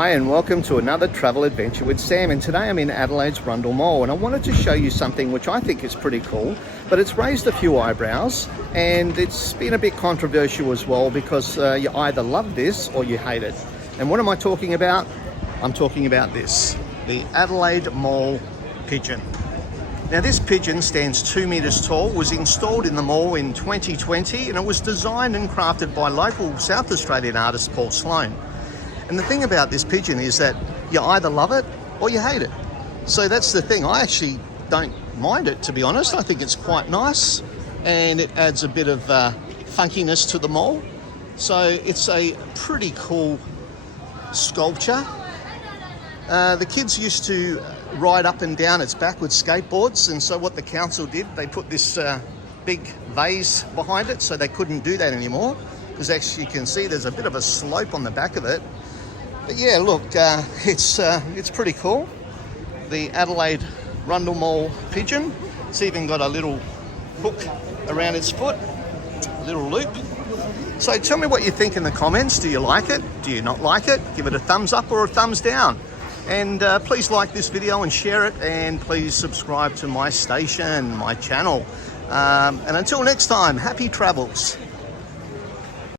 Hi and welcome to another travel adventure with Sam, and today I'm in Adelaide's Rundle Mall and I wanted to show you something which I think is pretty cool, but it's raised a few eyebrows and it's been a bit controversial as well because you either love this or you hate it. And what am I talking about? I'm talking about this, the Adelaide Mall Pigeon. Now this pigeon stands 2 meters tall, was installed in the mall in 2020 and it was designed and crafted by local South Australian artist Paul Sloan. And the thing about this pigeon is that you either love it or you hate it. So that's the thing. I actually don't mind it, to be honest. I think it's quite nice and it adds a bit of funkiness to the mall. So it's a pretty cool sculpture. The kids used to ride up and down its back with skateboards, and so what the council did, they put this big vase behind it so they couldn't do that anymore, because as you can see there's a bit of a slope on the back of it. But yeah, look, it's pretty cool. The Adelaide Rundle Mall Pigeon. It's even got a little hook around its foot, a little loop. So tell me what you think in the comments. Do you like it? Do you not like it? Give it a thumbs up or a thumbs down. And please like this video and share it, and please subscribe to my station, my channel. And until next time, happy travels.